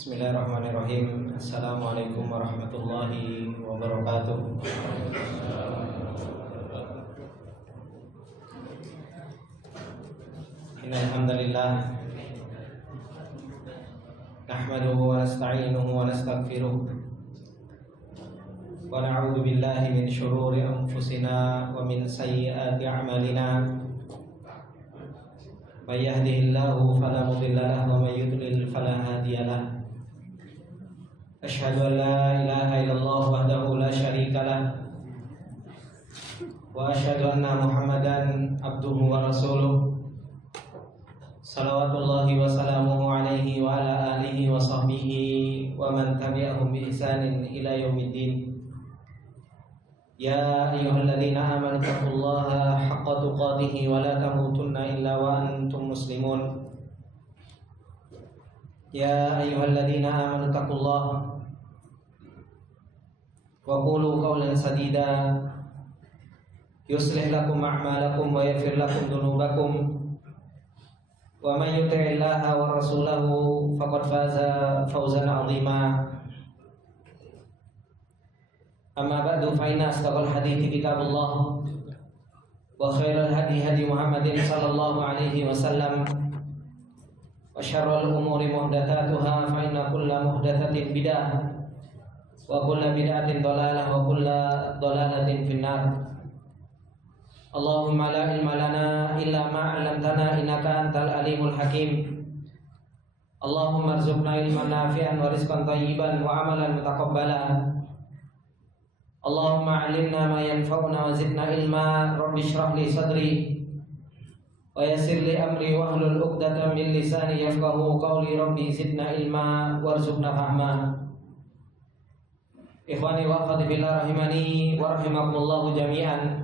Bismillahirrahmanirrahim. Assalamualaikum warahmatullahi wabarakatuh. Innal hamdalillah nahmaduhu wa nasta'inuhu wa nastaghfiruh wa na'udzu billahi min shururi anfusina wa min sayyiati a'malina. May yahdihillahu fala mudilla lahu wa may yudlil fala hadiya lahu. Asyhadu an la ilaha illallah wahdahu la syarika lah wa asyhadu anna Muhammadan abduhu wa rasuluh. Salawatullahi wa salamuhu alaihi wa ala alihi wa sahbihi wa man tabi'ahum bi ihsanin ila yaumiddin. Ya ayyuhalladzina amanu taqullaha haqqa tuqatih wa la tamutunna illa wa antum muslimun. Ya ayyuhalladzina amanu taqullaha wa qulu qawlan sadida yuslih lakum a'malakum wa yaghfir lakum dhunubakum wa may yuti'illaha wa rasulahu faqad faza fawzan 'azima. Amma ba'du, fa inna asdaqal hadithi kitabullah wa khairal hadi hadi Muhammadin sallallahu alaihi wasallam wa syarrul umuri muhdatsatuha fa inna kulla muhdatsatin bid'ah wa kulla bid'atin dhalalah wa kulla dhalalatin finnar. Allahumma la ilma lana illa ma 'allamtana innaka antal alimul hakim. Allahumma arzuqna ilman nafi'an wa rizqan thayyiban wa amalan mutaqabbala. Allahumma 'allimna ma yanfa'una wa zidna ilma. Rabbi shrah li sadri wa yassir li amri wa hlul 'uqdatam min lisani yafqahu qawli. Rabbi zidna ilma warzuqna fahma. Ikhwani wa akhwati fillah rahimani wa rahimakumullah jami'an.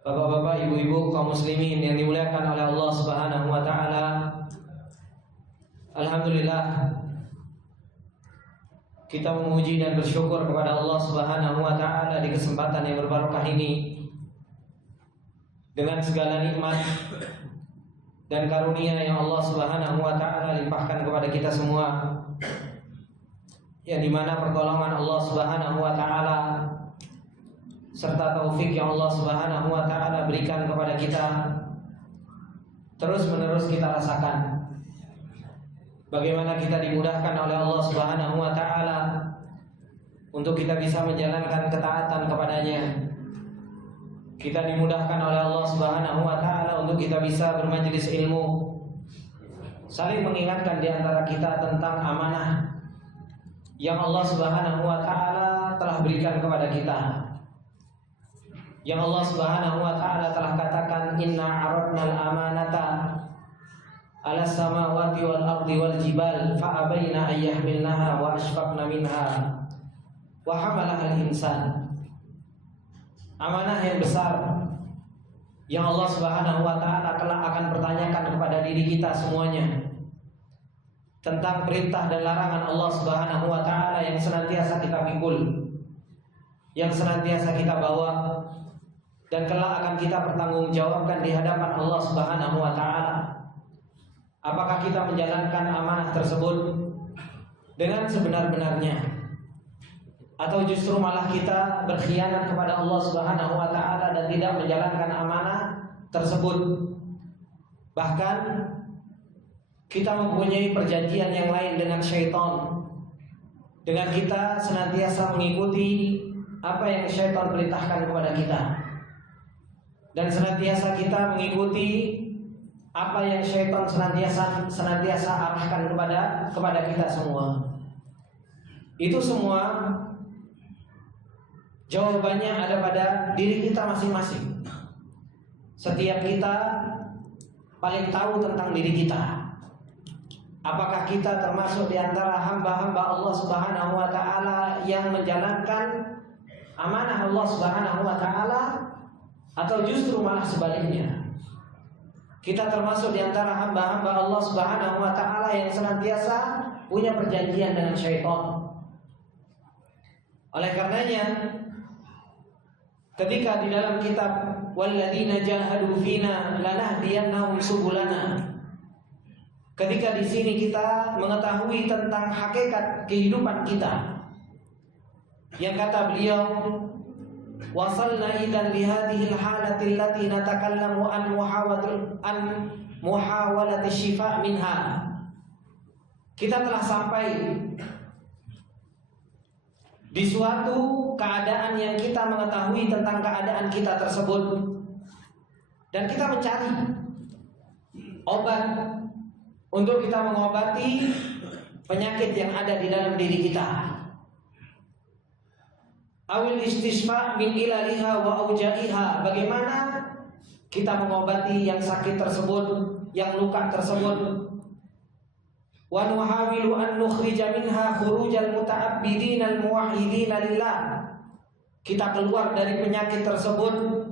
Bapak-bapak, ibu-ibu, kaum muslimin yang dimuliakan oleh Allah Subhanahu wa taala. Alhamdulillah, kita memuji dan bersyukur kepada Allah Subhanahu wa taala di kesempatan yang berbarokah ini, dengan segala nikmat dan karunia yang Allah Subhanahu wa taala limpahkan kepada kita semua, yang dimana pertolongan Allah Subhanahu wa taala serta taufik yang Allah Subhanahu wa taala berikan kepada kita terus menerus kita rasakan. Bagaimana kita dimudahkan oleh Allah Subhanahu wa taala untuk kita bisa menjalankan ketaatan kepadanya. Kita dimudahkan oleh Allah Subhanahu wa taala untuk kita bisa bermajelis ilmu, saling mengingatkan di antara kita tentang amanah yang Allah Subhanahu wa taala telah berikan kepada kita. Yang Allah Subhanahu wa taala telah katakan, inna aradnal amanata ala samawati wal ardi wal jibal fa abaina an yahmilnaha wa ashfaqna minha wa hamalaha al insan. Amanah yang besar yang Allah Subhanahu wa taala kelak akan pertanyakan kepada diri kita semuanya, tentang perintah dan larangan Allah Subhanahu wa taala yang senantiasa kita pikul, yang senantiasa kita bawa, dan kelak akan kita pertanggungjawabkan di hadapan Allah Subhanahu wa taala. Apakah kita menjalankan amanah tersebut dengan sebenar-benarnya, atau justru malah kita berkhianat kepada Allah Subhanahu wa taala dan tidak menjalankan amanah tersebut? Bahkan kita mempunyai perjanjian yang lain dengan syaitan, dengan kita senantiasa mengikuti apa yang syaitan perintahkan kepada kita, dan senantiasa kita mengikuti apa yang syaitan senantiasa arahkan kepada kita semua. Itu semua jawabannya ada pada diri kita masing-masing. Setiap kita paling tahu tentang diri kita. Apakah kita termasuk di antara hamba-hamba Allah Subhanahu wa taala yang menjalankan amanah Allah Subhanahu wa taala, atau justru malah sebaliknya? Kita termasuk di antara hamba-hamba Allah Subhanahu wa taala yang senantiasa punya perjanjian dengan syaitan. Oleh karenanya, ketika di dalam kitab walladzina jahadu fina lanahdiyannahum subulana, ketika di sini kita mengetahui tentang hakikat kehidupan kita. Yang kata beliau, wasalna idan lihadihil halati allati natakallamu an muhawalati syifa minha. Kita telah sampai di suatu keadaan yang kita mengetahui tentang keadaan kita tersebut, dan kita mencari obat untuk kita mengobati penyakit yang ada di dalam diri kita. Awil istisfa min ilaliha wa aujaiha. Bagaimana kita mengobati yang sakit tersebut, yang luka tersebut. Wa nuhawilu an nukhrija minha khurujal muta'abbidin al muwahhidin lillah. Kita keluar dari penyakit tersebut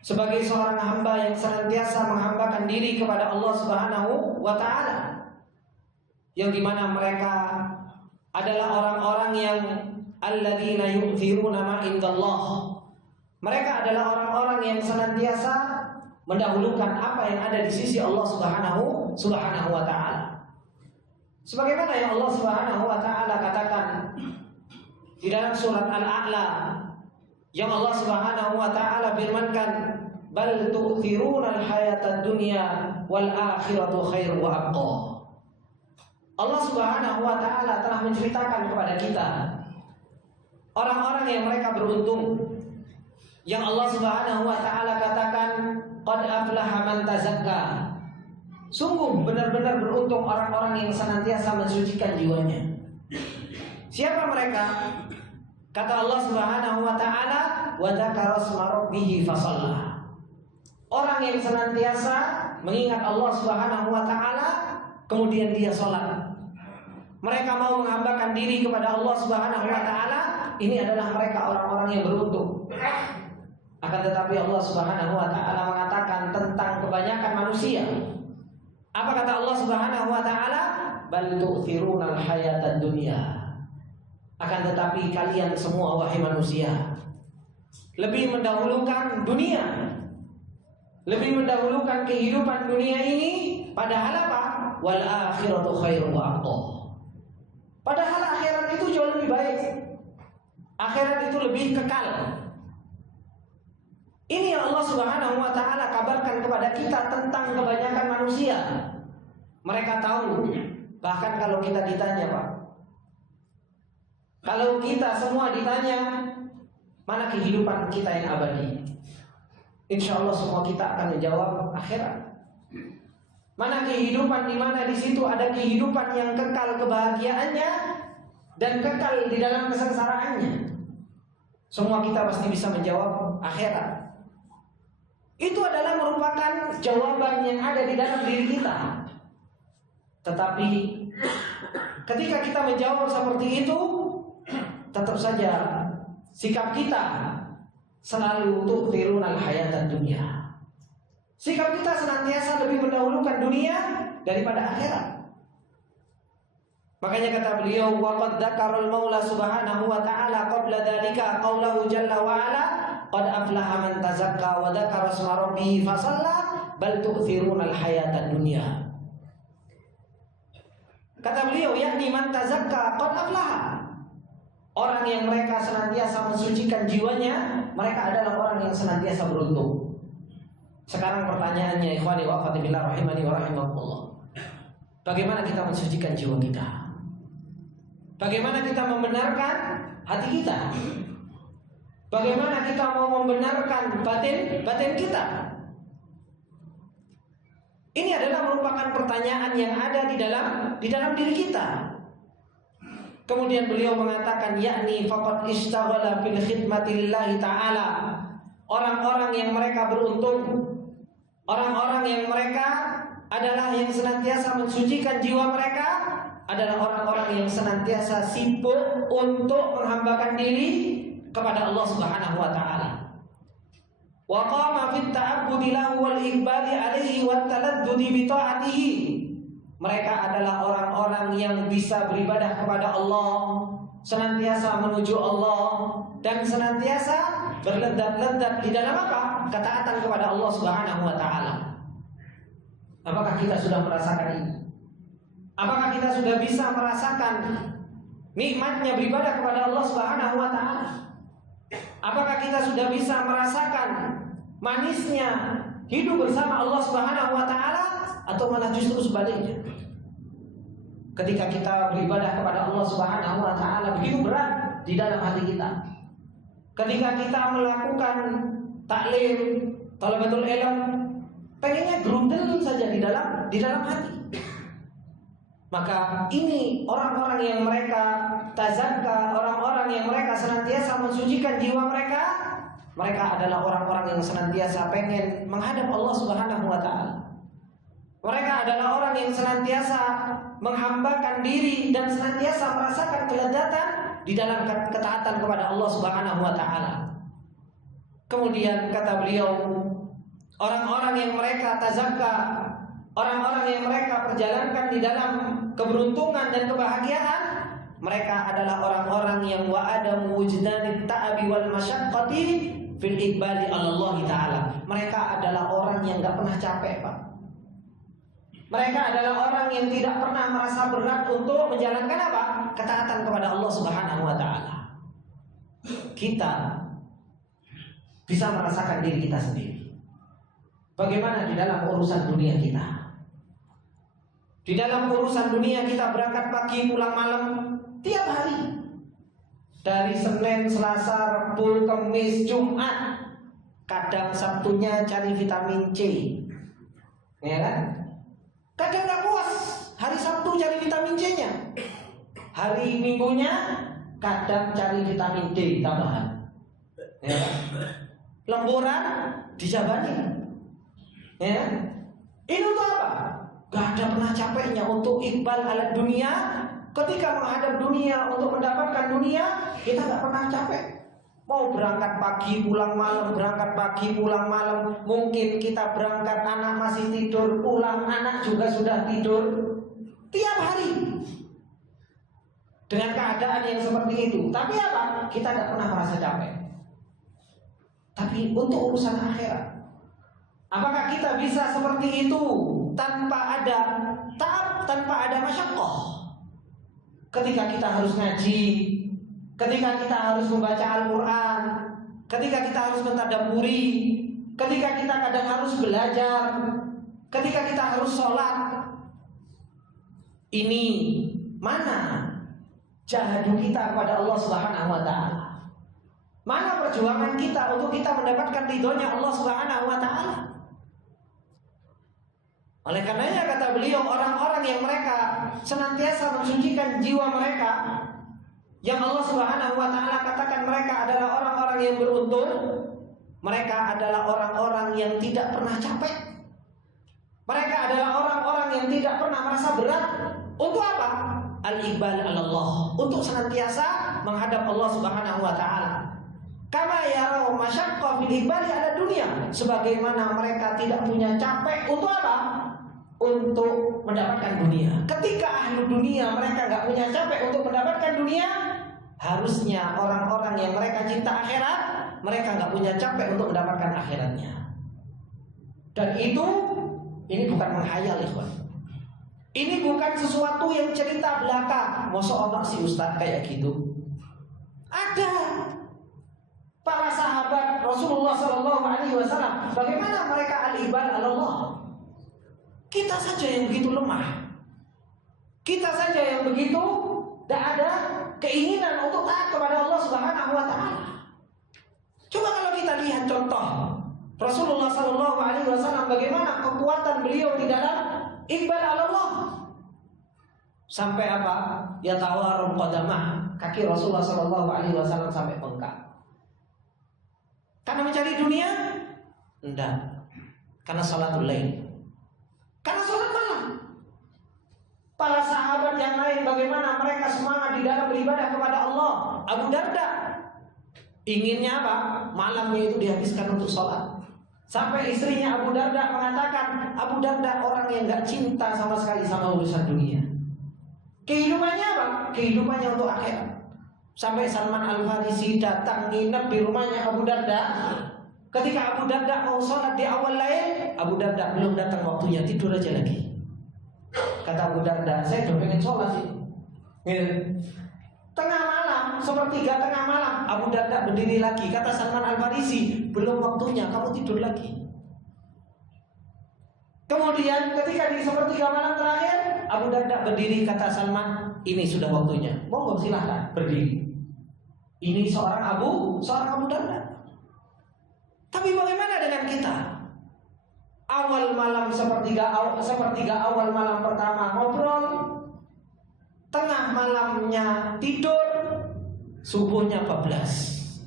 sebagai seorang hamba yang senantiasa menghambakan diri kepada Allah Subhanahu wa taala. Yang dimana mereka adalah orang-orang yang alladzina yu'thiruna ma indallah. Mereka adalah orang-orang yang senantiasa mendahulukan apa yang ada di sisi Allah Subhanahu wa taala. Sebagaimana yang Allah Subhanahu wa taala katakan di dalam surat Al-A'la, yang Allah Subhanahu wa taala firmankan, bal tu'thiruna al-hayatad dunya wal akhiratu khairu wa abqa. Allah Subhanahu wa taala telah menceritakan kepada kita orang-orang yang mereka beruntung, yang Allah Subhanahu wa taala katakan, qad aflaha man tazakka. Sungguh benar-benar beruntung orang-orang yang senantiasa mensucikan jiwanya. Siapa mereka? Kata Allah Subhanahu wa taala, wa dzakara asma rabbih fasalla. Orang yang senantiasa mengingat Allah Subhanahu wa taala kemudian dia salat. Mereka mau menghambakan diri kepada Allah Subhanahu wa taala, ini adalah mereka orang-orang yang beruntung. Akan tetapi Allah Subhanahu wa taala mengatakan tentang kebanyakan manusia. Apa kata Allah Subhanahu wa taala? Bal tu'thirunal hayatad dunya. Akan tetapi kalian semua wahai manusia lebih mendahulukan dunia, lebih mendahulukan kehidupan dunia ini, padahal apa? Wal akhiratu khairu wa abqa. Padahal akhirat itu jauh lebih baik. Akhirat itu lebih kekal. Ini yang Allah Subhanahu wa taala kabarkan kepada kita tentang kebanyakan manusia. Mereka tahu, bahkan kalau kita ditanya, Pak, kalau kita semua ditanya, mana kehidupan kita yang abadi? Insya Allah semua kita akan menjawab akhirat. Mana kehidupan di mana di situ ada kehidupan yang kekal kebahagiaannya dan kekal di dalam kesengsaraannya? Semua kita pasti bisa menjawab akhirat. Itu adalah merupakan jawaban yang ada di dalam diri kita. Tetapi ketika kita menjawab seperti itu, tetap saja sikap kita selalu tu'thirunal hayatad dunya. Sikap kita senantiasa lebih mendahulukan dunia daripada akhirat. Makanya kata beliau, wa qad dzakara al-Maula Subhanahu wa ta'ala qabla dzalika qaulahu jalla wa ala, qad aflaha man tazakka wa dzakara asma rabbih fasalla bal tu'thirunal hayatad dunya. Kata beliau, yakni man tazakka qad aflaha. Orang yang mereka senantiasa mensucikan jiwanya, mereka adalah orang yang senantiasa beruntung. Sekarang pertanyaannya, ikhwani wa akhwati billah rahimani wa rahimakumullah. Bagaimana kita mensucikan jiwa kita? Bagaimana kita membenarkan hati kita? Bagaimana kita mau membenarkan batin kita? Ini adalah merupakan pertanyaan yang ada di dalam diri kita. Kemudian beliau mengatakan, yakni faqad istaghala fil khidmatillahi ta'ala. Orang-orang yang mereka beruntung, orang-orang yang mereka adalah yang senantiasa mensucikan jiwa mereka, adalah orang-orang yang senantiasa sibuk untuk menghambakan diri kepada Allah Subhanahu wa taala. Wa qama fit ta'abbudi lahu wal iqbali alaihi wat taladdudi bi ta'atihi. Mereka adalah orang-orang yang bisa beribadah kepada Allah, senantiasa menuju Allah, dan senantiasa berledat-ledat di dalam apa? Ketaatan kepada Allah Subhanahu wa taala. Apakah kita sudah merasakan ini? Apakah kita sudah bisa merasakan nikmatnya beribadah kepada Allah Subhanahu wa taala? Apakah kita sudah bisa merasakan manisnya hidup bersama Allah Subhanahu wa taala, atau malah justru sebaliknya? Ketika kita beribadah kepada Allah Subhanahu wa taala begitu berat di dalam hati kita. Ketika kita melakukan taklim, thalabatul ilm, pengennya gerundel saja di dalam hati. Maka ini orang-orang yang mereka tazakka, orang-orang yang mereka senantiasa mensucikan jiwa mereka. Mereka adalah orang-orang yang senantiasa pengen menghadap Allah Subhanahu wa taala. Mereka adalah orang yang senantiasa menghambakan diri dan senantiasa merasakan kelezatan di dalam ketaatan kepada Allah Subhanahu wa taala. Kemudian kata beliau, orang-orang yang mereka tazakka, orang-orang yang mereka perjalankan di dalam keberuntungan dan kebahagiaan, mereka adalah orang-orang yang wa'adamu wujdanit ta'abi wal masyaqqati fil iqbali 'ala Allah taala. Mereka adalah orang yang enggak pernah capek, Pak. Mereka adalah orang yang tidak pernah merasa berat untuk menjalankan apa? Ketaatan kepada Allah Subhanahu wa taala. Kita bisa merasakan diri kita sendiri. Bagaimana di dalam urusan dunia kita? Di dalam urusan dunia kita berangkat pagi pulang malam tiap hari. Dari Senin, Selasa, Rabu, Kamis, Jumat. Kadang Sabtunya cari vitamin C. Ya kan? Kadang gak puas, hari Sabtu cari vitamin C-nya. Hari Minggunya kadang cari vitamin D tambahan. Ya kan? Lemburan dijabani. Ya. Ini untuk apa? Gak ada pernah capeknya untuk iqbal ala dunia. Ketika menghadap dunia untuk mendapatkan dunia, kita gak pernah capek. Mau berangkat pagi pulang malam, berangkat pagi pulang malam. Mungkin kita berangkat anak masih tidur, pulang anak juga sudah tidur. Tiap hari dengan keadaan yang seperti itu. Tapi apa? Kita gak pernah merasa capek. Tapi untuk urusan akhirat, apakah kita bisa seperti itu tanpa ada ta'ab, tanpa ada masyaqqah? Ketika kita harus ngaji, ketika kita harus membaca Al-Quran, ketika kita harus mentadabburi, ketika kita kadang harus belajar, ketika kita harus sholat, ini mana jahadu kita kepada Allah Subhanahu wa ta'ala? Mana perjuangan kita untuk kita mendapatkan ridhonya Allah Subhanahu wa ta'ala? Oleh karenanya kata beliau, orang-orang yang mereka senantiasa mensucikan jiwa mereka, yang Allah Subhanahu wa ta'ala katakan mereka adalah orang-orang yang beruntung, mereka adalah orang-orang yang tidak pernah capek. Mereka adalah orang-orang yang tidak pernah merasa berat. Untuk apa? Al-iqbal 'ala Allah, untuk senantiasa menghadap Allah Subhanahu wa ta'ala. Kama yarau masyaqqa fil iqbali 'ala dunia, sebagaimana mereka tidak punya capek untuk apa? Untuk mendapatkan dunia. Ketika ahli dunia mereka nggak punya capek untuk mendapatkan dunia, harusnya orang-orang yang mereka cinta akhirat, mereka nggak punya capek untuk mendapatkan akhiratnya. Dan ini bukan menghayal, ikhwan. Ini bukan sesuatu yang cerita belaka. Masa orang si ustaz kayak gitu? Ada para sahabat Rasulullah SAW. Bagaimana mereka al-iqbal 'ala Allah? Kita saja yang begitu lemah. Kita saja yang begitu tidak ada keinginan untuk taat kepada Allah Subhanahu wa ta'ala. Coba kalau kita lihat contoh Rasulullah SAW, bagaimana kekuatan beliau di dalam iqbal 'ala Allah. Sampai apa? Ya tawarrum qadamah, kaki Rasulullah SAW sampai bengkak. Karena mencari dunia? Enggak. Karena salatul lail. Karena sholat malam. Para sahabat yang lain bagaimana mereka semangat di dalam beribadah kepada Allah. Abu Darda inginnya apa? Malamnya itu dihabiskan untuk sholat. Sampai istrinya Abu Darda mengatakan, Abu Darda orang yang gak cinta sama sekali sama urusan dunia. Kehidupannya apa? Kehidupannya untuk akhirat. Sampai Salman Al-Farisi datang nginep di rumahnya Abu Darda. Ketika Abu Darda mau sholat di awal lain, Abu Darda belum datang waktunya, tidur aja lagi. Kata Abu Darda, saya udah pengen sholat sih. Gitu. Tengah malam, sepertiga tengah malam, Abu Darda berdiri lagi. Kata Salman Al-Farisi, belum waktunya, kamu tidur lagi. Kemudian ketika di sepertiga malam terakhir, Abu Darda berdiri. Kata Salman, ini sudah waktunya, monggo silahkan berdiri. Ini seorang Abu Darda. Tapi bagaimana dengan kita? Awal malam sepertiga awal malam pertama ngobrol, tengah malamnya tidur, subuhnya 14.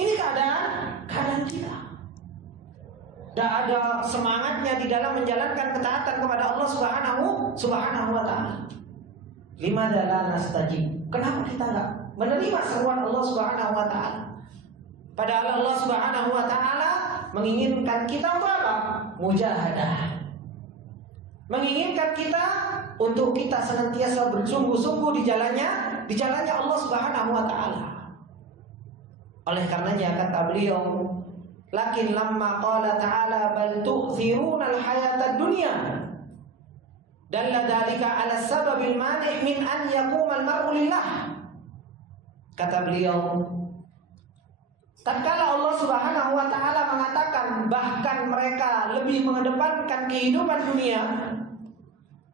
Ini keadaan kita. Tidak ada semangatnya di dalam menjalankan ketaatan kepada Allah Subhanahu wa ta'ala. Limadza la nastajib? Kenapa kita enggak menerima seruan Allah Subhanahu wa ta'ala? Padahal Allah Subhanahu wa ta'ala menginginkan kita untuk apa? Mujahadah. Menginginkan kita untuk kita senantiasa bersungguh-sungguh di jalannya Allah Subhanahu wa ta'ala. Oleh karenanya kata beliau, lakin lamma qala ta'ala bal tu'thiruna al-hayata dunya, dalla dzalika 'ala sababil mani' min an yaquma al-mar'u lillah. Kata beliau, tatkala Allah Subhanahu wa ta'ala mengatakan bahkan mereka lebih mengedepankan kehidupan dunia,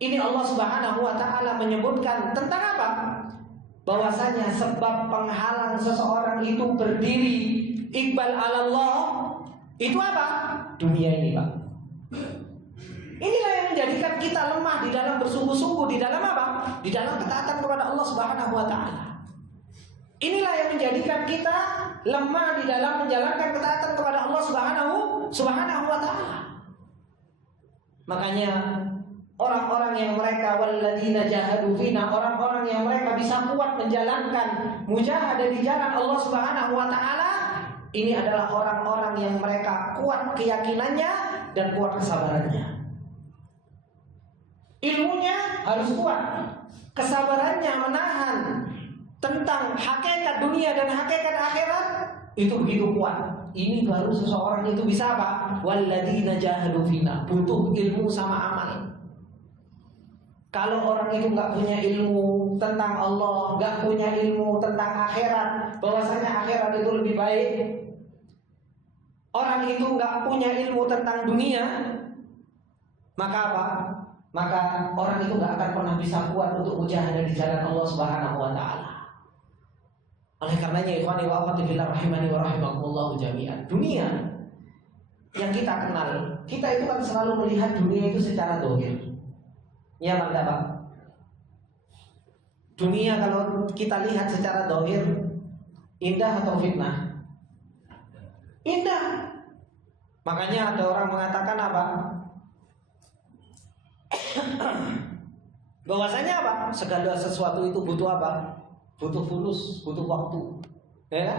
ini Allah Subhanahu wa ta'ala menyebutkan tentang apa? Bahwasanya sebab penghalang seseorang itu berdiri iqbal ala Allah itu apa? Dunia ini, Pak. Inilah yang menjadikan kita lemah di dalam bersungguh-sungguh di dalam apa? Di dalam ketaatan kepada Allah Subhanahu wa ta'ala. Inilah yang menjadikan kita lemah di dalam menjalankan ketaatan kepada Allah Subhanahu wa ta'ala. Makanya orang-orang yang mereka walladzina jahadu fina, orang-orang yang mereka bisa kuat menjalankan mujahadah di jalan Allah Subhanahu wa ta'ala, ini adalah orang-orang yang mereka kuat keyakinannya dan kuat kesabarannya. Ilmunya harus kuat, kesabarannya menahan tentang hakikat dunia dan hakikat akhirat itu begitu kuat. Ini baru seseorang itu bisa apa? Walladzina jahadu fina, butuh ilmu sama amal. Kalau orang itu nggak punya ilmu tentang Allah, nggak punya ilmu tentang akhirat, bahwasanya akhirat itu lebih baik, orang itu nggak punya ilmu tentang dunia, maka apa? Maka orang itu nggak akan pernah bisa kuat untuk mujahadah di jalan Allah Subhanahu wa ta'ala. Oleh karenanya ikhwani wa akhwati fillah rahimani wa rahimakumullah jami'an, dunia yang kita kenal, kita itu kan selalu melihat dunia itu secara zahir. Ya Pak? Dunia kalau kita lihat secara zahir, indah atau fitnah? Indah. Makanya ada orang mengatakan apa? Bahwasanya apa? Segala sesuatu itu butuh apa? Butuh fulus, butuh waktu. Ya.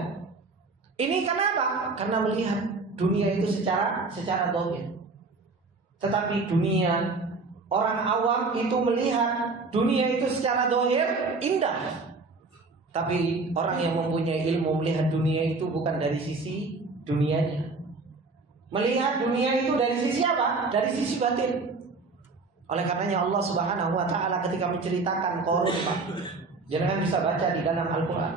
Ini kenapa? Karena melihat dunia itu secara zahir. Tetapi dunia, orang awam itu melihat dunia itu secara zahir indah. Tapi orang yang mempunyai ilmu melihat dunia itu bukan dari sisi dunianya. Melihat dunia itu dari sisi apa? Dari sisi batin. Oleh karenanya Allah Subhanahu wa ta'ala ketika menceritakan Qarun, Pak, jangan bisa baca di dalam Al-Quran.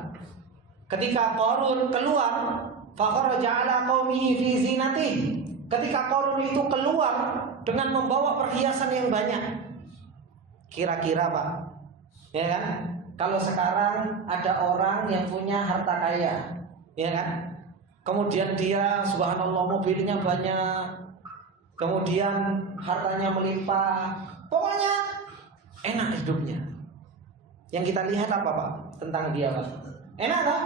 Ketika Qarun keluar, fakharaja ala qaumihi fi zinatihi. Ketika Qarun itu keluar dengan membawa perhiasan yang banyak. Kira-kira Pak, ya kan? Kalau sekarang ada orang yang punya harta kaya, ya kan? Kemudian dia subhanallah mobilnya banyak, kemudian hartanya melimpah, pokoknya enak hidupnya. Yang kita lihat apa Pak tentang dia Pak? Enak kan?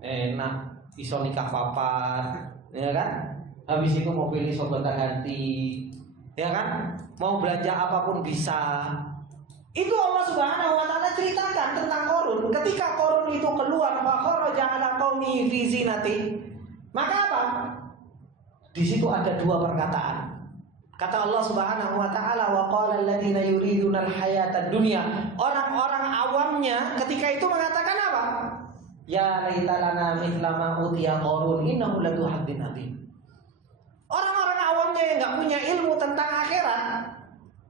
Enak, iso nikah papat, ya kan? Habis itu mobil iso gonta-ganti, ya kan? Mau belanja apapun bisa. Itu Allah Subhanahu wa ta'ala ceritakan tentang Qarun. Ketika Qarun itu keluar, fakharaja ala qaumi fi zinati. Maka apa? Di situ ada dua perkataan. Kata Allah Subhanahu wa ta'ala, wa qala alladziina yuriduna al-hayata dunya. Orang-orang awamnya ketika itu mengatakan apa? Ya laita lana mithla ma utiya Qarun innahu ladu haddin adzim. Orang-orang awamnya yang enggak punya ilmu tentang akhirat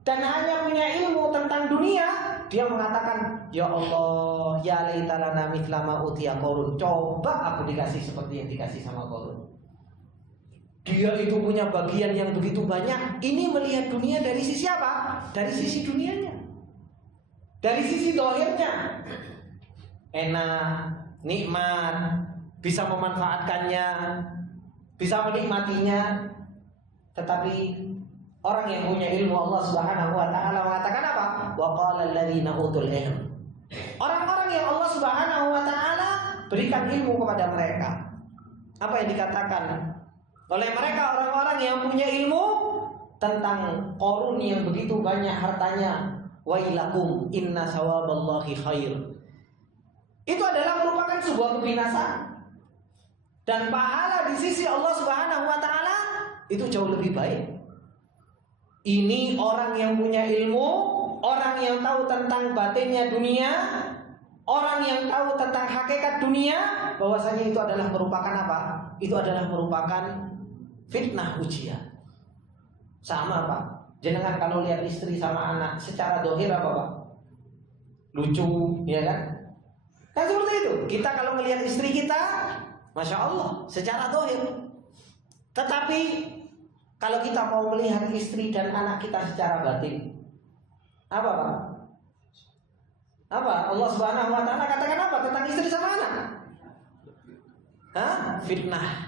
dan hanya punya ilmu tentang dunia, dia mengatakan, ya Allah, ya laita lana mithla ma utiya Qarun. Coba aku dikasih seperti yang dikasih sama Qarun. Dia itu punya bagian yang begitu banyak. Ini melihat dunia dari sisi apa? Dari sisi dunianya, dari sisi dohirnya. Enak, nikmat, bisa memanfaatkannya, bisa menikmatinya. Tetapi orang yang punya ilmu, Allah Subhanahu wa taala mengatakan apa? Wa qala alladziina utul ilm. Orang-orang yang Allah Subhanahu wa taala berikan ilmu kepada mereka. Apa yang dikatakan oleh mereka, orang-orang yang punya ilmu tentang Qarun yang begitu banyak hartanya? Wailakum inna sawaballahi khair. Itu adalah merupakan sebuah kebinasaan, dan pahala di sisi Allah Subhanahu wa taala itu jauh lebih baik. Ini orang yang punya ilmu, orang yang tahu tentang batinnya dunia, orang yang tahu tentang hakikat dunia, bahwasanya itu adalah merupakan apa? Itu adalah merupakan fitnah, ujian. Sama Pak, jenengan kalau lihat istri sama anak secara dohir apa Pak? Lucu, ya kan? Kan seperti itu. Kita kalau melihat istri kita, Masya Allah, secara dohir. Tetapi kalau kita mau melihat istri dan anak kita secara batin, apa Pak? Apa? Allah Subhanahu wa taala katakan apa tentang istri sama anak? Hah? Fitnah.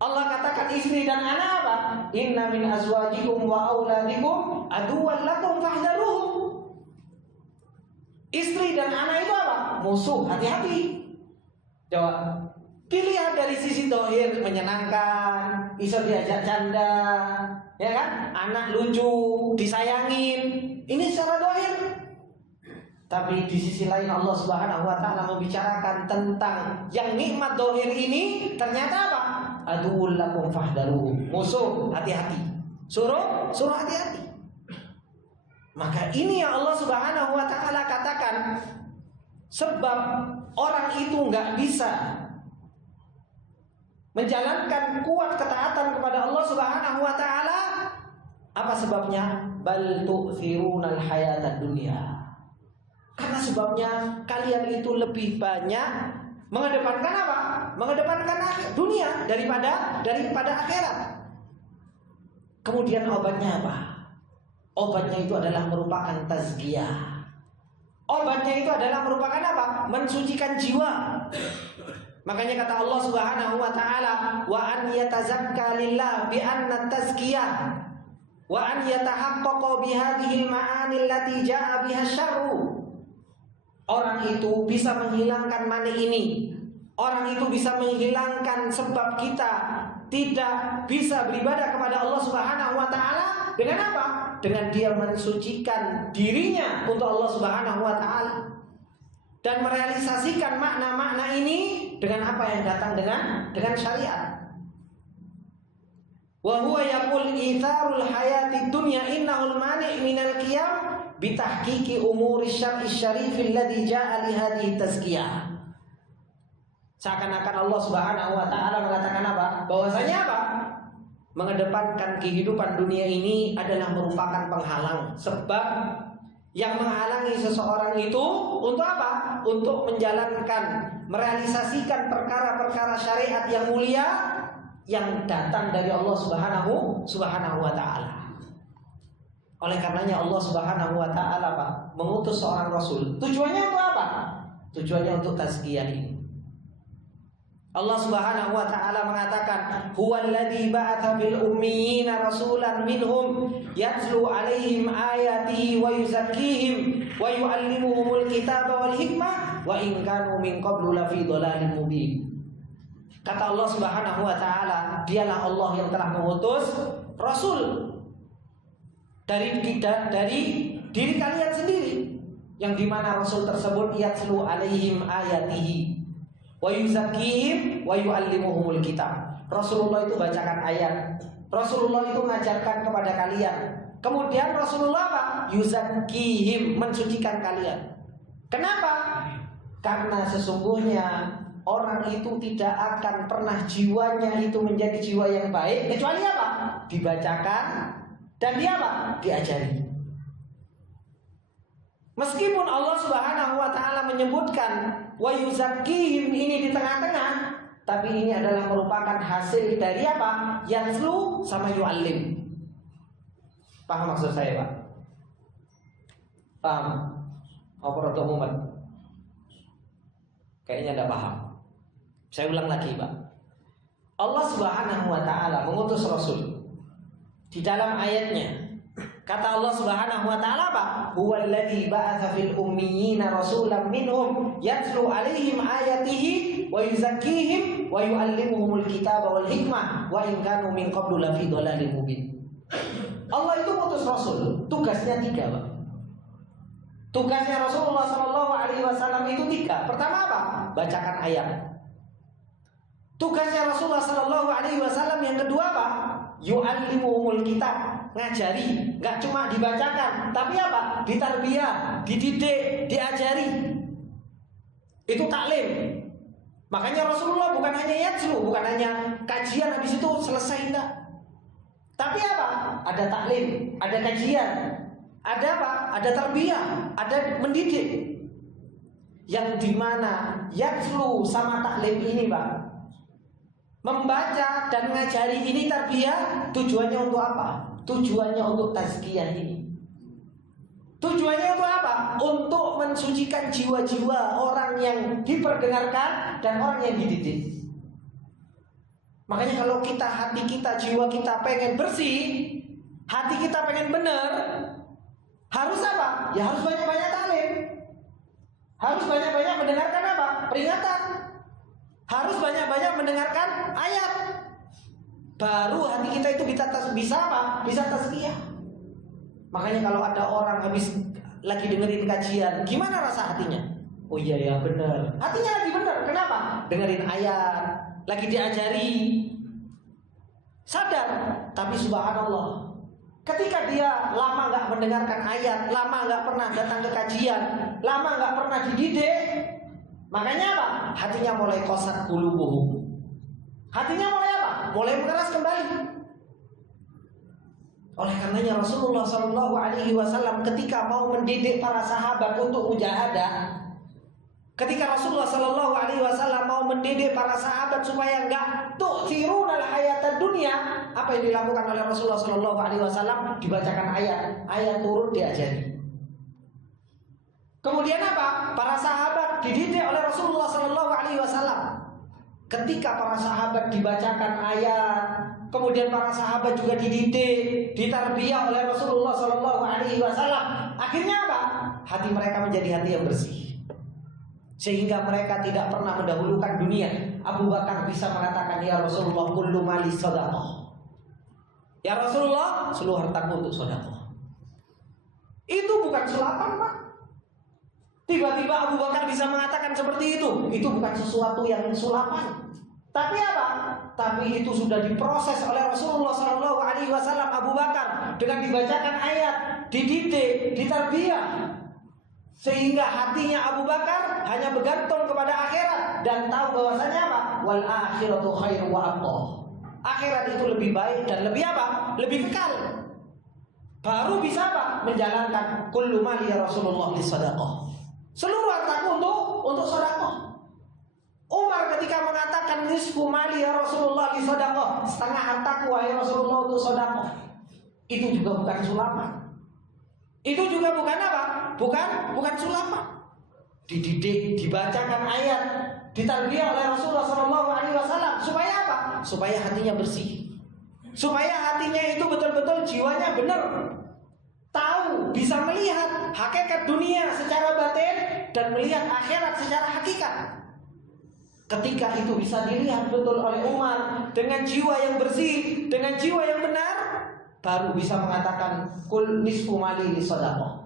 Allah katakan istri dan anak apa? Inna min azwajikum wa auladikum aduwwan lakum fahdharuhum. Istri dan anak itu apa? Musuh, hati-hati. Jawab. Dilihat dari sisi dohir, menyenangkan, bisa diajak canda, ya kan? Anak lucu, disayangin. Ini secara dohir. Tapi di sisi lain Allah Subhanahu wa taala membicarakan tentang yang nikmat dohir ini ternyata apa? Aduwwul lakum fahdharuhum. Musuh, hati-hati. Suruh hati-hati. Maka ini yang Allah Subhanahu wa taala katakan, sebab orang itu nggak bisa menjalankan kuat ketaatan kepada Allah Subhanahu wa taala. Apa sebabnya? Bal tu'thirunal hayatad dunya. Karena sebabnya kalian itu lebih banyak mengedepankan apa? Mengedepankan dunia daripada akhirat. Kemudian obatnya apa? Obatnya itu adalah merupakan tazkiyah. Obatnya itu adalah merupakan apa? Mensucikan jiwa. Makanya kata Allah Subhanahu wa taala, wa an yatazakka lillah bi anna tazkiyah wa an yatahaqqaqa bi hadhihi al-ma'ani allati ja'a biha syarru. Orang itu bisa menghilangkan mani ini. Orang itu bisa menghilangkan sebab kita tidak bisa beribadah kepada Allah Subhanahu wa taala dengan apa? Dengan dia mensucikan dirinya untuk Allah Subhanahu wa taala dan merealisasikan makna-makna ini dengan apa yang datang dengan syariat. Wa huwa yaqul itharul hayati dunya innahul mani' minal qiyam bi tahqiqi umuri syar'i syarifil ladzi ja'a li hadhihi tazkiyah. Seakan-akan Allah Subhanahu wa taala mengatakan apa? Bahwasanya apa? Mengedepankan kehidupan dunia ini adalah merupakan penghalang. Sebab yang menghalangi seseorang itu untuk apa? Untuk menjalankan, merealisasikan perkara-perkara syariat yang mulia yang datang dari Allah Subhanahu wa taala. Oleh karenanya Allah Subhanahu wa taala Pak mengutus seorang rasul. Tujuannya untuk apa? Tujuannya untuk tazkiyah ini. Allah Subhanahu wa taala mengatakan, "Huwallazi ba'atsa fil ummiyina rasulan minhum yatlu 'alaihim ayatihi wa yuzakkihim wa yu'allimuhumul kitaba wal hikmah wa in kanu min qablu lafi dhalalin mubin." Kata Allah Subhanahu wa taala, dialah Allah yang telah mengutus rasul dari diri kalian sendiri, yang dimana rasul tersebut yatlu 'alaihim ayatihi wa yuzakkihim wa yu'allimuhumul kitab. Rasulullah itu bacakan ayat, Rasulullah itu mengajarkan kepada kalian. Kemudian Rasulullah apa? Yuzakkihim, mensucikan kalian. Kenapa? Karena sesungguhnya orang itu tidak akan pernah jiwanya itu menjadi jiwa yang baik kecuali apa? Dibacakan dan dia apa? Diajari. Meskipun Allah Subhanahu wa taala menyebutkan wa yuzakkihim ini di tengah-tengah, tapi ini adalah merupakan hasil dari apa? Yatslu sama yu'allim. Paham maksud saya, Pak? Paham? Apa untuk umat? Kayaknya enggak paham. Saya ulang lagi, Pak. Allah Subhanahu wa taala mengutus Rasul. Di dalam ayatnya kata Allah Subhanahu wa taala apa? Huwallazi ba'atsa fil ummiyina rasulan minhum yatlu 'alaihim ayatihi wa yuzakkihim wa yu'allimuhumul kitaba wal hikmah wa in kanu min qablu lafi dhalalin mubin. Allah itu mengutus Rasul, tugasnya 3, Pak. Tugasnya Rasulullah sallallahu alaihi wasallam itu 3. Pertama apa? Bacakan ayat. Tugasnya Rasulullah sallallahu alaihi wasallam yang kedua apa? Yu'allimuhumul kitab, ngajari, nggak cuma dibacakan, tapi apa? Ditarbiyah, dididik, diajari. Itu taklim. Makanya Rasulullah bukan hanya yatslu, bukan hanya kajian habis itu selesai, enggak. Tapi apa? Ada taklim, ada kajian, ada apa? Ada tarbiyah, ada mendidik. Yang dimana yatslu sama taklim ini, Pak, membaca dan mengajari ini tarbiyah, tujuannya untuk apa? Tujuannya untuk tazkiyah ini. Tujuannya untuk apa? Untuk mensucikan jiwa-jiwa orang yang diperdengarkan dan orang yang dididik. Makanya kalau kita, hati kita, jiwa kita pengen bersih, hati kita pengen benar, harus apa? Ya harus banyak-banyak taklim. Harus banyak-banyak mendengarkan apa? Peringatan. Harus banyak-banyak mendengarkan ayat. Baru hati kita itu bisa apa? Bisa tazkiyah. Makanya kalau ada orang habis lagi dengerin kajian, gimana rasa hatinya? Oh iya ya benar. Hatinya lagi benar. Kenapa? Dengerin ayat, lagi diajari. Sadar. Tapi subhanallah, ketika dia lama nggak mendengarkan ayat, lama nggak pernah datang ke kajian, lama nggak pernah dididik, makanya apa? Hatinya mulai qasat qulubuhum. Hatinya mulai apa? Mulai mengeras kembali. Oleh karenanya Rasulullah Shallallahu Alaihi Wasallam ketika mau mendidik para sahabat untuk mujahadah, ketika Rasulullah Shallallahu Alaihi Wasallam mau mendidik para sahabat supaya enggak tu'thirunal hayatad dunya, apa yang dilakukan oleh Rasulullah Shallallahu Alaihi Wasallam? Dibacakan ayat turun diajari. Kemudian apa? Para sahabat dididik oleh Rasulullah Shallallahu Alaihi Wasallam. Ketika para sahabat dibacakan ayat, kemudian para sahabat juga dididik, ditarbiyah oleh Rasulullah Shallallahu Alaihi Wasallam. Akhirnya apa? Hati mereka menjadi hati yang bersih, sehingga mereka tidak pernah mendahulukan dunia. Abu Bakar bisa mengatakan, ya Rasulullah, kullu mali shadaqah. Ya Rasulullah, seluruh hartaku untuk sedekah. Itu bukan sulapan, Pak. Tiba-tiba Abu Bakar bisa mengatakan seperti itu. Itu bukan sesuatu yang sulapan. Tapi apa? Tapi itu sudah diproses oleh Rasulullah Shallallahu Alaihi Wasallam. Abu Bakar dengan dibacakan ayat, dididik, ditarbiyah, sehingga hatinya Abu Bakar hanya bergantung kepada akhirat dan tahu bahwasanya apa? Wal akhiratu khairu wa abqa. Akhirat itu lebih baik dan lebih apa? Lebih kekal. Baru bisa apa? Menjalankan kullu mali ya Rasulullah li sadaqah. Seluruh hartaku untuk sedekah. Umar ketika mengatakan nisfu mali ya Rasulullah li sadaqah, setengah hartaku wahai Rasulullah untuk sedekah. Itu juga bukan sulapan. Itu juga bukan apa? Bukan sulapan. Dididik, dibacakan ayat, ditarbiyah oleh Rasulullah Shallallahu Alaihi Wasallam. Supaya apa? Supaya hatinya bersih. Supaya hatinya itu betul-betul jiwanya benar. Tahu, bisa melihat hakikat dunia secara batin dan melihat akhirat secara hakikat. Ketika itu bisa dilihat betul oleh Umar dengan jiwa yang bersih, dengan jiwa yang benar, baru bisa mengatakan kul nisfu mali li shadaqah.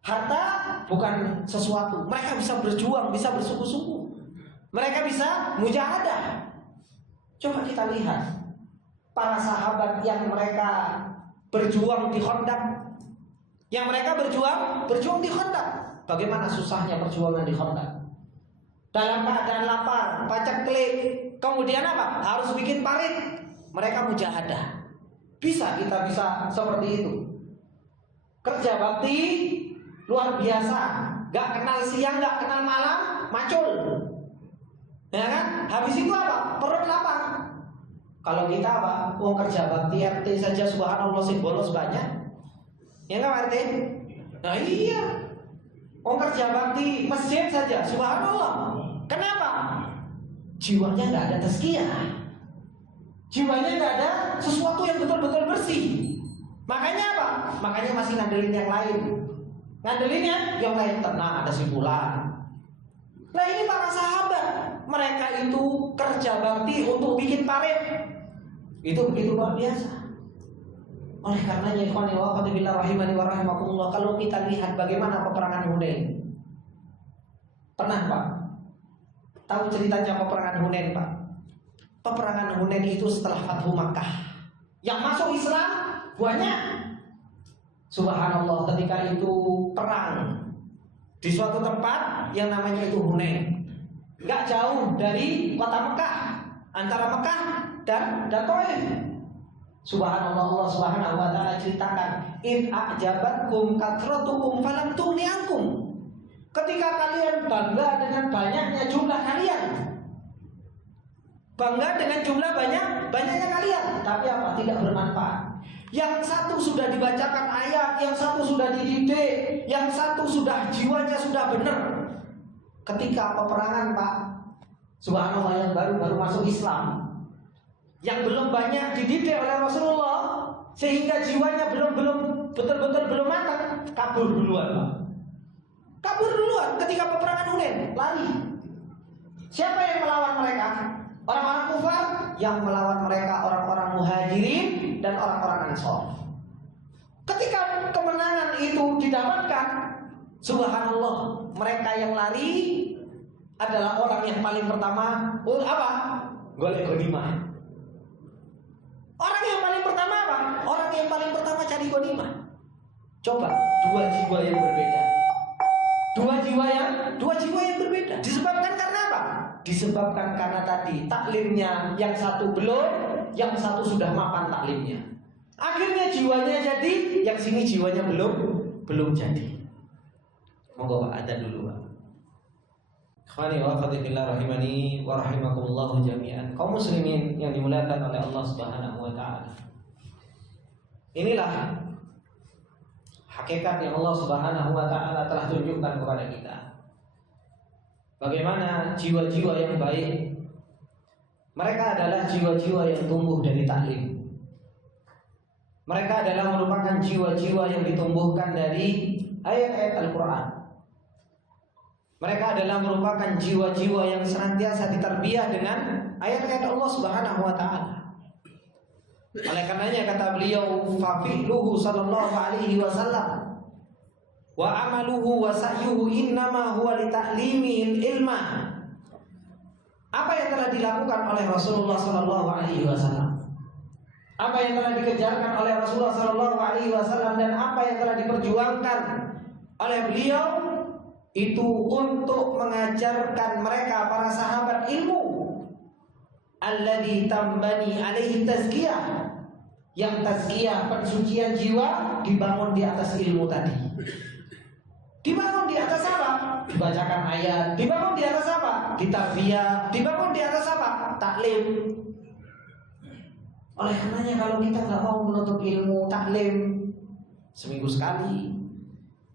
Harta bukan sesuatu. Mereka bisa berjuang, bisa bersungguh-sungguh. Mereka bisa mujahadah. Coba kita lihat para sahabat yang mereka berjuang di Khandaq. Yang mereka berjuang di Khandaq. Bagaimana susahnya perjuangan di Khandaq? Dalam keadaan lapar, paceklik, kemudian apa? Harus bikin parit. Mereka mujahadah. Kita bisa seperti itu. Kerja bakti luar biasa, nggak kenal siang, nggak kenal malam, macul, ya kan? Habis itu apa? Perut lapar. Kalau kita apa? Mau kerja bakti RT saja subhanallah sing bolos banyak, ya nggak RT? Nah iya, mau kerja bakti masjid saja subhanallah. Kenapa? Jiwanya nggak ada tazkiyah, jiwanya nggak ada sesuatu yang betul-betul bersih. Makanya apa? Makanya masih ngandelin yang lain. Ngandelinnya yang lain, tenang ada simpulan. Nah ini para sahabat, mereka itu kerja bakti untuk bikin parit. Itu begitu luar biasa. Oleh karenanya ikhwani wa akhwati fillah rahimani wa rahimakumullah, kalau kita lihat bagaimana peperangan Hunain. Pernah Pak? Tahu ceritanya peperangan Hunain Pak? Peperangan Hunain itu setelah Fathu Makkah. Yang masuk Islam banyak. Subhanallah, ketika itu perang di suatu tempat yang namanya itu Hunain, nggak jauh dari kota Mekah, antara Mekah dan Taif. Subhanallah, Allah Subhanahu wa taala ceritakan, "Id a'jabatkum kathratukum falam tughni ankum." Ketika kalian bangga dengan banyaknya jumlah kalian, bangga dengan jumlah banyaknya kalian, tapi apa? Tidak bermanfaat. Yang satu sudah dibacakan ayat, yang satu sudah dididik, yang satu sudah jiwanya sudah benar. Ketika peperangan Pak, subhanallah, yang baru masuk Islam, yang belum banyak dididik oleh Rasulullah, sehingga jiwanya belum betul-betul belum matang, kabur duluan Pak. Kabur duluan ketika peperangan Hunain, lari. Siapa yang melawan mereka? Orang-orang kufar. Yang melawan mereka orang-orang muhajirin dan orang-orang ansor. Ketika kemenangan itu didapatkan, subhanallah, mereka yang lari adalah orang yang paling pertama apa? Golek ghanimah. Orang yang paling pertama apa? Orang yang paling pertama cari ghanimah. Coba, dua jiwa yang berbeda. Dua jiwa yang berbeda. Disebabkan karena apa? Disebabkan karena tadi taklimnya yang satu belum, yang satu sudah mapan taklimnya. Akhirnya jiwanya jadi, yang sini jiwanya belum jadi. Monggo Pak, ada dulu Pak. Ikhwani wa akhwati fillah rahimani wa rahimakumullah jami'an. Kaum muslimin yang dimuliakan oleh Allah Subhanahu wa taala. Inilah hakikat yang Allah Subhanahu wa taala telah tunjukkan kepada kita. Bagaimana jiwa-jiwa yang baik, mereka adalah jiwa-jiwa yang tumbuh dari taklim. Mereka adalah merupakan jiwa-jiwa yang ditumbuhkan dari ayat-ayat Al-Quran. Mereka adalah merupakan jiwa-jiwa yang senantiasa ditarbiyah dengan ayat-ayat Allah Subhanahu wa taala. Oleh karenanya kata beliau, fafi'luhu sallallahu alaihi wasallam wa amaluhu wa sa'yuhu innama huwa li ta'limihil ilma. Apa yang telah dilakukan oleh Rasulullah sallallahu alaihi wasallam, apa yang telah dikejarkan oleh Rasulullah sallallahu alaihi wasallam, dan apa yang telah diperjuangkan oleh beliau itu untuk mengajarkan mereka para sahabat ilmu alladzi tambani alaihi tazkiyah, yang tazkiyah pensucian jiwa dibangun di atas ilmu tadi. Dibangun di atas apa? Dibacakan ayat. Dibangun di atas apa? Ditarbiyah. Dibangun di atas apa? Taklim. Oleh karenanya kalau kita nggak mau menuntut ilmu taklim seminggu sekali,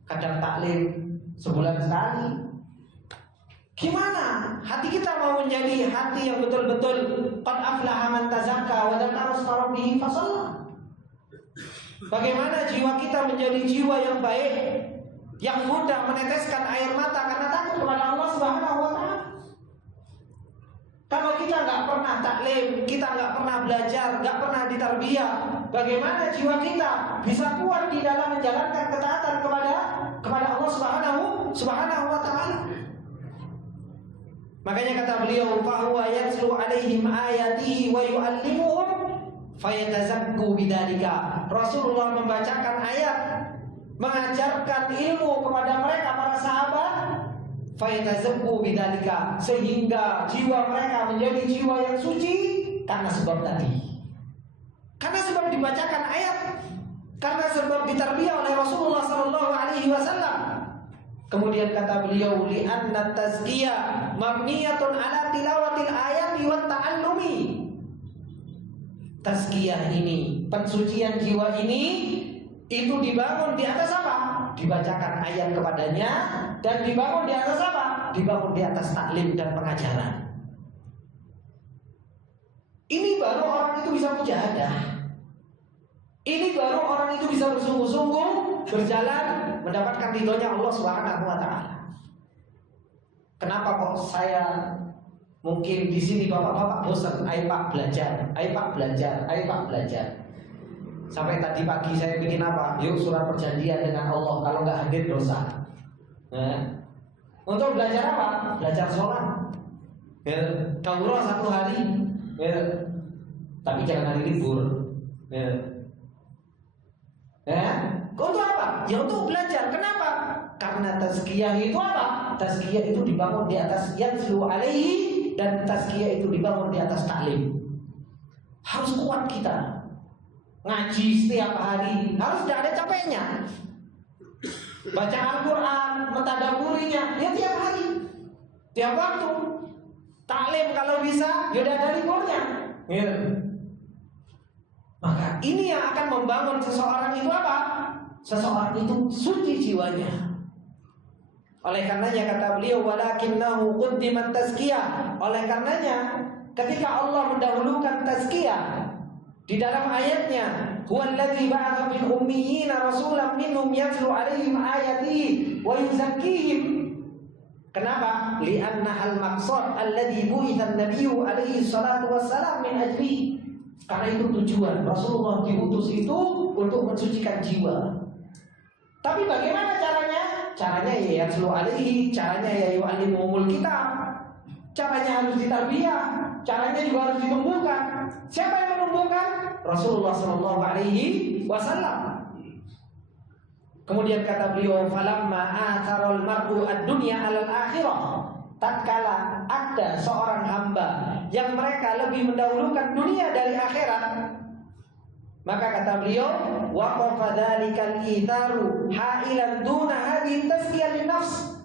kadang taklim sebulan sekali, gimana hati kita mau menjadi hati yang betul-betul qad aflaha man tazakka wa dzakara isma rabbih fasalla? Bagaimana jiwa kita menjadi jiwa yang baik, yang mudah meneteskan air mata karena takut kepada Allah Subhanahu wa taala? Kalau kita nggak pernah taklim, kita nggak pernah belajar, nggak pernah ditarbiyah, bagaimana jiwa kita bisa kuat di dalam menjalankan ketaatan kepada Allah Subhanahu wa taala? Makanya kata beliau, fa huwa yatslu alaihim ayatihi wa yu'allimuhum fayatazakku bidzalika. Rasulullah membacakan ayat, mengajarkan ilmu kepada mereka para sahabat, fayatazakku bidzalika, sehingga jiwa mereka menjadi jiwa yang suci karena sebab tadi. Karena sebab dibacakan ayat, karena sebab ditarbiyah oleh Rasulullah sallallahu alaihi wasallam. Kemudian kata beliau, li'anna tazkiyah mabniyatun ala tilawatil ayati wa ta'allumi. Tazkiyah ini, pensucian jiwa ini, itu dibangun di atas apa? Dibacakan ayat kepadanya. Dan dibangun di atas apa? Dibangun di atas taklim dan pengajaran. Ini baru orang itu bisa mujahadah. Ini baru orang itu bisa bersungguh-sungguh berjalan mendapatkan ridhonya Allah Subhanahu wa taala. Kenapa kok saya mungkin di sini bapak-bapak bosan, ayo Pak belajar, ayo Pak belajar, ayo Pak belajar. Sampai tadi pagi saya bikin apa? Yuk surat perjanjian dengan Allah, kalau nggak hadir dosa. Nah, untuk belajar apa? Belajar sholat. Ya, daurah 1 hari. Ya, tapi jangan hari libur. Ya. Ya, untuk apa? Ya untuk belajar. Kenapa? Karena tazkiyah itu apa? Tazkiyah itu dibangun di atas yanslu alaihi, dan tazkiyah itu dibangun di atas taklim. Harus kuat kita. Ngaji setiap hari, harus tidak ada capeknya. Baca Al-Quran, mentadaburinya, ya tiap hari, tiap waktu. Taklim kalau bisa, ya udah ada liburnya. Ya. Maka ini yang akan membangun seseorang itu apa? Seseorang itu suci jiwanya. Oleh karenanya kata beliau, walakinnahu quddimat tazkiyah. Oleh karenanya ketika Allah mendahulukan tazkiyah di dalam ayatnya, huwallazi ba'atha fil ummiyina rasulan minhum yatlu 'alaihim ayatihi wa yuzakkihim. Kenapa? Li'anna al-maqsad alladzi bu'itha an-nabiyyu 'alaihi salatu wassalam min ajlihi. Karena itu tujuan Rasulullah diutus itu untuk mensucikan jiwa. Tapi bagaimana caranya? Caranya ya yatlu alaihi, caranya ya yu'allimuhumul kitab. Caranya harus ditarbiyah, caranya juga harus ditumbuhkan. Siapa yang menumbuhkan? Rasulullah sallallahu alaihi wasallam. Kemudian kata beliau, falamma atharul mar'u ad-dunya 'alal akhirah. Tatkala ada seorang hamba yang mereka lebih mendahulukan dunia dari akhirat, maka kata beliau, waqafa dzalikal itharu ha'ilan duna hadhihi tazkiyah linnafs.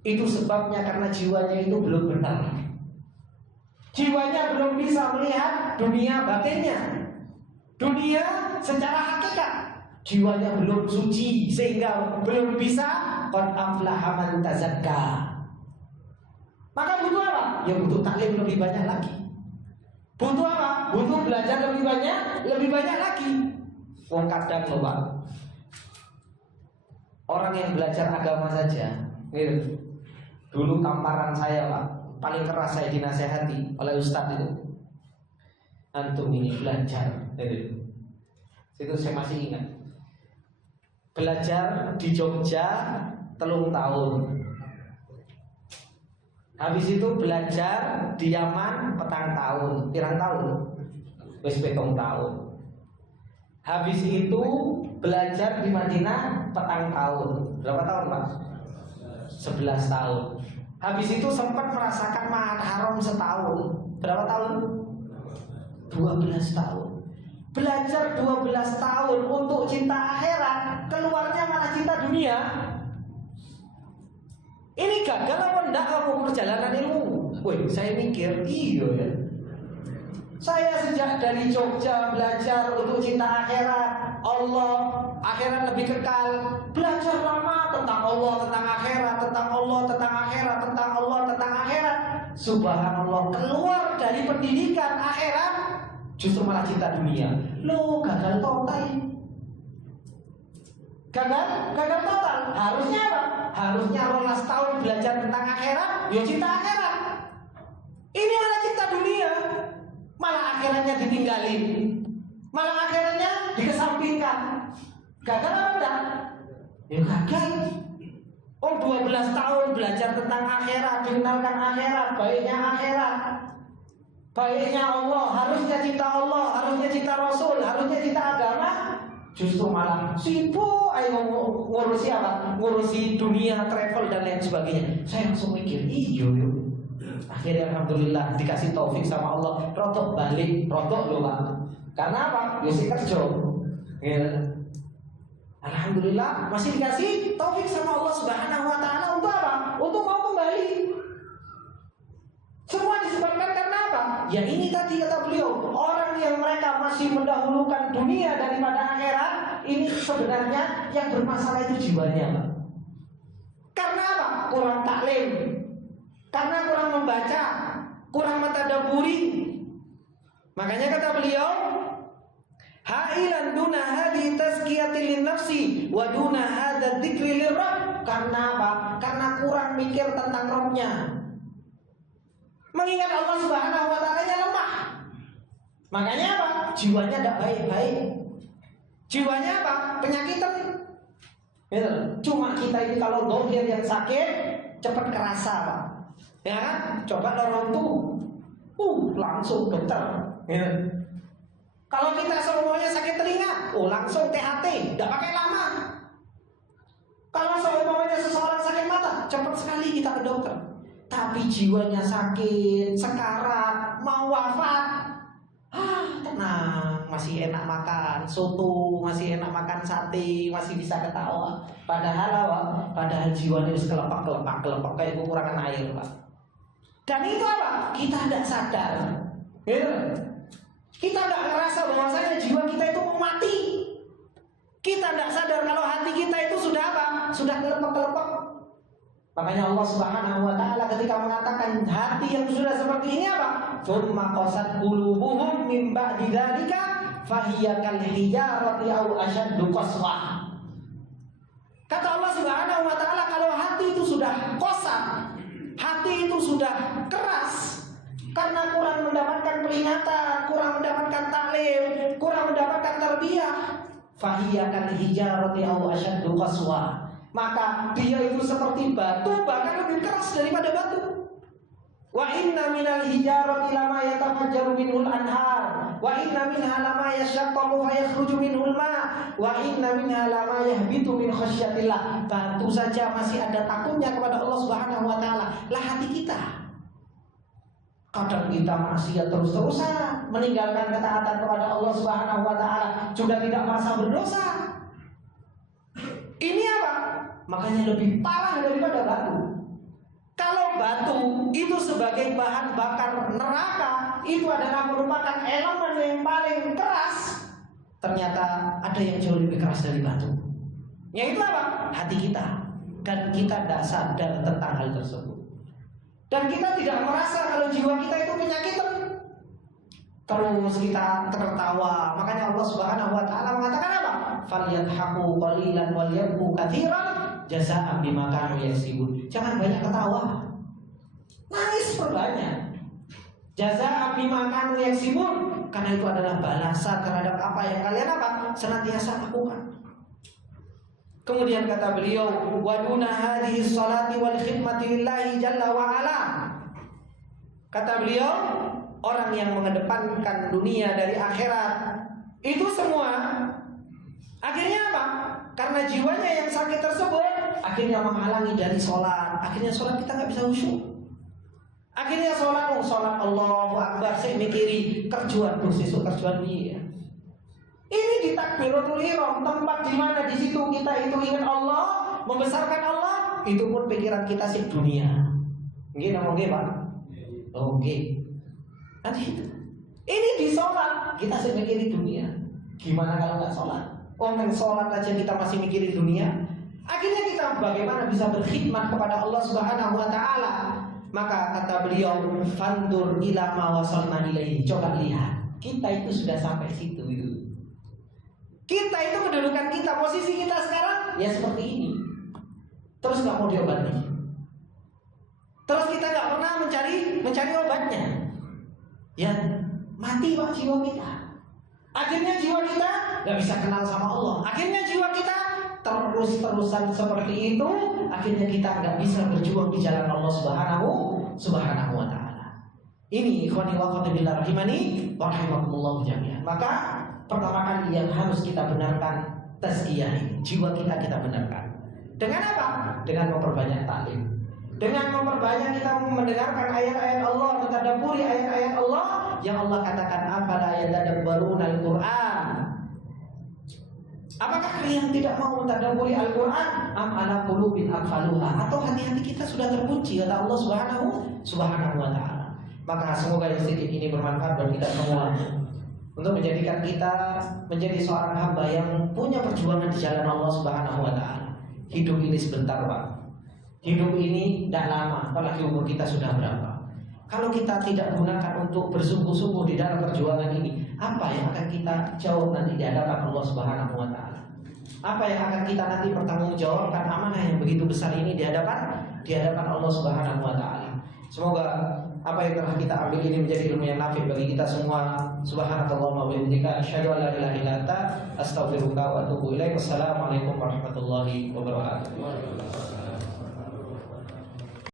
Itu sebabnya karena jiwanya itu belum benar. Jiwanya belum bisa melihat dunia batinnya, dunia secara hakikat. Jiwanya belum suci sehingga belum bisa qad aflaha man tazakka. Maka butuh apa? Ya butuh taklim lebih banyak lagi. Butuh apa? Butuh belajar lebih banyak lagi. Wong kadang loh Pak, orang yang belajar agama saja, gitu. Dulu tamparan saya Pak, paling keras saya dinasehati oleh Ustadz itu, antum ini belajar, gitu. Itu saya masih ingat. Belajar di Jogja 3 tahun. Habis itu belajar di Yaman 4 tahun. Pirang tahun? Wis 7 tahun. Habis itu belajar di Madinah 4 tahun. Berapa tahun Pak? 11 tahun. Habis itu sempat merasakan Ma'had Haram setahun. Berapa tahun? 12 tahun. Belajar 12 tahun untuk cinta akhirat, keluarnya malah cinta dunia. Ini gagal apa enggak kamu perjalanan ilmu? Wih, saya mikir, iya ya. Saya sejak dari Jogja belajar untuk cinta akhirat, Allah, akhirat lebih kekal. Belajar lama tentang Allah, tentang akhirat, tentang Allah, tentang akhirat, tentang Allah, tentang akhirat. Subhanallah, keluar dari pendidikan akhirat, justru malah cinta dunia. Loh, gagal total. Gagal total. Harusnya apa? Harusnya 12 tahun belajar tentang akhirat, ya cinta akhirat. Ini malah cinta dunia. Malah akhiratnya ditinggalin, malah akhiratnya dikesampingkan. Gagal apa enggak? Ya gagal. Oh 12 tahun belajar tentang akhirat, dikenalkan akhirat, baiknya Allah, harusnya cinta Allah, harusnya cinta Rasul, harusnya cinta agama. Justru malah sibuk ayo ngurusi apa? Ngurusi dunia, travel dan lain sebagainya. Saya langsung mikir, iyo. Akhirnya alhamdulillah dikasih taufik sama Allah, rotok balik, rotok loh Pak. Karena apa? Ya si kerja. Ya. Alhamdulillah masih dikasih taufik sama Allah Subhanahu wa taala untuk apa? Untuk mau kembali. Semua disebabkan karena apa? Ya ini tadi kata beliau, orang yang mereka masih mendahulukan dunia daripada akhirat, ini sebenarnya yang bermasalah itu jiwanya, Pak. Karena apa? Kurang taklim, karena kurang membaca, kurang mentadabburi. Makanya kata beliau, hailan duna hadi tazkiyatil linnafsi wa duna hadza dzikri lirabb. Karena apa? Karena kurang mikir tentang Rabbnya. Mengingat Allah Subhanahu wa ta'ala lemah. Makanya apa? Jiwanya tidak baik-baik. Jiwanya apa? Penyakitan. Gitu. Cuma kita ini kalau dohir yang sakit cepat kerasa, Pak. Ya kan? Coba orang tuh langsung getar. Gitu. Kalau kita semuanya sakit telinga, langsung THT, tidak pakai lama. Kalau semuanya seseorang sakit mata, cepat sekali kita ke dokter. Tapi jiwanya sakit, sekarat, mau wafat, tenang, masih enak makan soto, masih enak makan sate, masih bisa ketawa. Padahal jiwanya harus kelepak kayak kekurangan air, Pak. Dan itu apa? Kita tidak sadar. Gitu. Kita tidak merasa bahwasanya jiwa kita itu mau mati. Kita tidak sadar kalau hati kita itu sudah apa? Sudah kelepek-kelepek. Makanya Allah Subhanahu wa ta'ala ketika mengatakan hati yang sudah seperti ini apa? Tsumma qasat qulubuhum min ba'di dzalika fahiya kal hijarati aw ashaddu qaswah. Kata Allah Subhanahu wa ta'ala, kalau hati itu sudah qasat, hati itu sudah keras karena kurang mendapatkan peringatan, kurang mendapatkan taklim, kurang mendapatkan tarbiyah, fahiya kal hijarati aw ashaddu qaswah. Maka dia itu seperti batu, bahkan lebih keras daripada batu. Wa inna minal hijarati lama yatafajjaru minhul anhar, wa inna minha lama yashaqqaqu fayakhruju minhul ma, wa inna minha lama yahbitu min khasyatillah. Batu saja masih ada takutnya kepada Allah Subhanahu wa taala. Lah hati kita, kadang kita maksiat terus-terusan, meninggalkan ketaatan kepada Allah Subhanahu wa taala, juga tidak merasa berdosa. Ini apa? Makanya lebih parah daripada batu. Kalau batu itu sebagai bahan bakar neraka, itu adalah merupakan elemen yang paling keras. Ternyata ada yang jauh lebih keras dari batu. Yaitu apa? Hati kita. Dan kita tidak sadar tentang hal tersebut. Dan kita tidak merasa kalau jiwa kita itu penyakitan. Terus kita tertawa. Makanya Allah Subhanahu wa ta'ala mengatakan apa? Falyadhaku qalilan walyabku katsiran jazaa'an bima kanu yaksibun. Jangan banyak ketawa, nangis perbanyak. Jazaa'an bima kanu yaksibun, karena itu adalah balasan terhadap apa yang kalian apa? Senantiasa lakukan. Kemudian kata beliau, wa duna hadhihi sholati wal khidmati lillahi jalla wa ala. Kata beliau, orang yang mengedepankan dunia dari akhirat itu semua akhirnya apa? Karena jiwanya yang sakit tersebut akhirnya menghalangi dari sholat. Akhirnya sholat kita nggak bisa khusyuk. Akhirnya sholat Allahu Akbar, saya mikiri kerjuan sesuk kerjuan dia. Ini di takbiratul ihram, tempat di mana di situ kita itu ingat Allah, membesarkan Allah, itu pun pikiran kita sih dunia. Nggih, nggih Pak. Oke. Nanti itu. Ini di sholat kita sih mikiri dunia. Gimana kalau nggak sholat? Orang sholat aja kita masih mikirin dunia. Akhirnya kita bagaimana bisa berkhidmat kepada Allah Subhanahu wa ta'ala. Maka kata beliau, fandur ila ma wasalna ilaihi. Coba lihat, kita itu sudah sampai situ itu. Kita itu kedudukan kita, posisi kita sekarang ya seperti ini. Terus nggak mau diobati. Terus kita nggak pernah mencari obatnya. Ya mati Pak jiwa kita. Akhirnya jiwa kita nggak bisa kenal sama Allah. Akhirnya jiwa kita terus-terusan seperti itu. Akhirnya kita nggak bisa berjuang di jalan Allah Subhanahu wa ta'ala. Ini ikhwani wa akhwati billah rahimani wa rahimakumullah jami'an. Maka pertama kali yang harus kita benarkan tazkiyah ini, jiwa kita benarkan. Dengan apa? Dengan memperbanyak taklim. Dengan memperbanyak kita mendengarkan ayat-ayat Allah, mentadabburi ayat-ayat Allah yang Allah katakan afala yatadabbaruna al-Qur'an. Apakah kalian tidak mau mentadabburi Al-Quran? Am ala qulubin aqfaluha? Atau hati-hati kita sudah terkunci, kata Allah Subhanahu wa Ta'ala. Maka semoga yang sedikit ini bermanfaat bagi kita semua, untuk menjadikan kita menjadi seorang hamba yang punya perjuangan di jalan Allah Subhanahu wa Ta'ala. Hidup ini sebentar, Pak. Hidup ini tidak lama, apalagi umur kita sudah berapa. Kalau kita tidak gunakan untuk bersungguh-sungguh di dalam perjuangan ini, apa yang akan kita jawab nanti di hadapan Allah Subhanahu wa Ta'ala? Apa yang akan kita nanti pertanggungjawabkan amanah yang begitu besar ini di hadapan Allah Subhanahu wa Ta'ala? Semoga apa yang telah kita ambil ini menjadi ilmu yang nafi bagi kita semua. Subhanakallahumma wa bihamdika asyhadu an la ilaha illa anta astaghfiruka wa atubu ilaik. Wassalamualaikum warahmatullahi wabarakatuh.